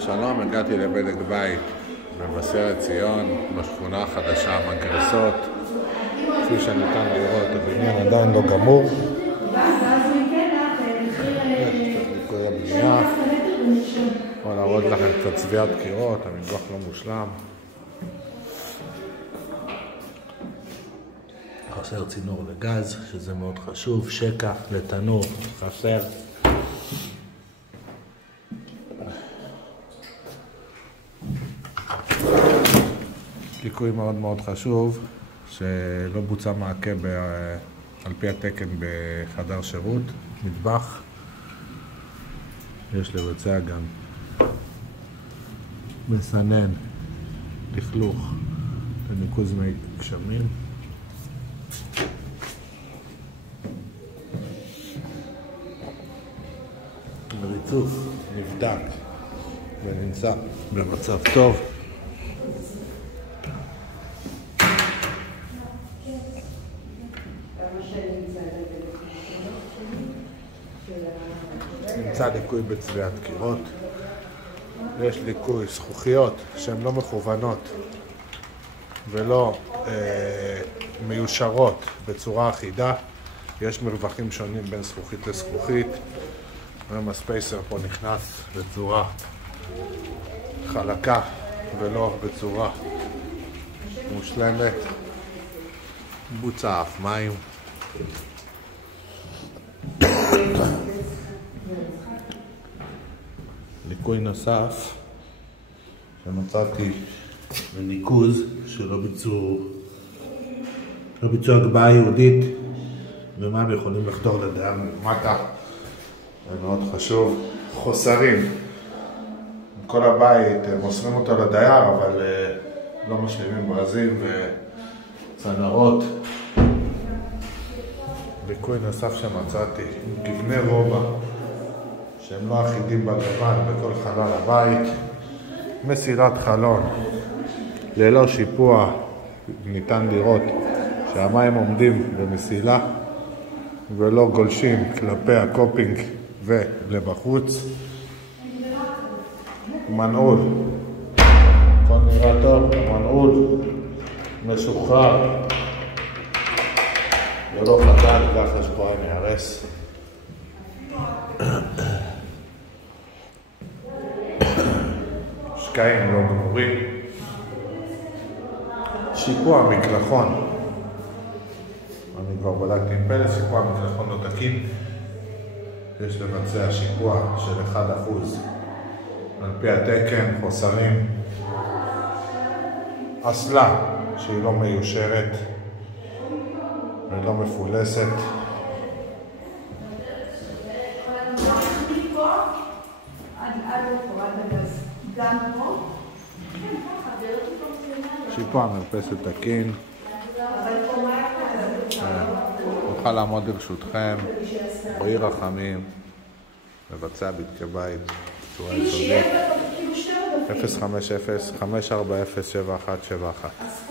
שלום, הגעתי לבדק בית במבשרת ציון, בשכונה החדשה מגרסות. כפי שניתן לראות, הבניין עדיין לא גמור. ליקוי הבנייה. בואו להראות לכם קצת צביעת קירות, המטבח לא מושלם. חסר צינור לגז, שזה מאוד חשוב. שקע לתנור, חסר. ליקוי מאוד מאוד חשוב, שלא בוצע מעקה על פי התקן בחדר שירות, מטבח. יש לבצע גם מסנן, לכלוך וניקוז מי גשמים. ריצוף נבדק ונמצא במצב טוב. נמצא ליקוי בצביעת קירות. יש ליקוי זכוכיות שהן לא מכוונות ולא מיושרות בצורה אחידה. יש מרווחים שונים בין זכוכית לזכוכית. הספייסר פה נכנס בצורה חלקה ולא בצורה מושלמת. בוצע אף מים. ליקוי נוסף שמצאתי בניקוז שלא ביצעו הגבהה יהודית ומים יכולים לחדור לדייר מלמטה. זה מאוד חשוב. חוסרים. כל הבית מוסרים אותו לדייר, אבל לא משלימים ברזים וצנרות. ליקוי נוסף שמצאתי, גבני רובע שהם לא אחידים בלבן בכל חלל הבית. מסילת חלון ללא שיפוע. ניתן לראות שהמים עומדים במסילה ולא גולשים כלפי הקופינג ולבחוץ. מנעול, הכל נראה טוב. מנעול משוחרר ולא חדל, ואחרי שבועיים יהרס. שקעים לא גמורים. שיפוע מקלחון, אני כבר בדקתי עם פלס, שיפוע מקלחון לא תקין. יש לבצע שיפוע של 1% על פי התקן. חוסרים. אסלה שהיא לא מיושרת ולא מפולסת. שיפוע מרפסת תקין. נוכל לעמוד לרשותכם. רועי רחמים, מבצע בדקי בית בצורה יסודית. 050-540-7171.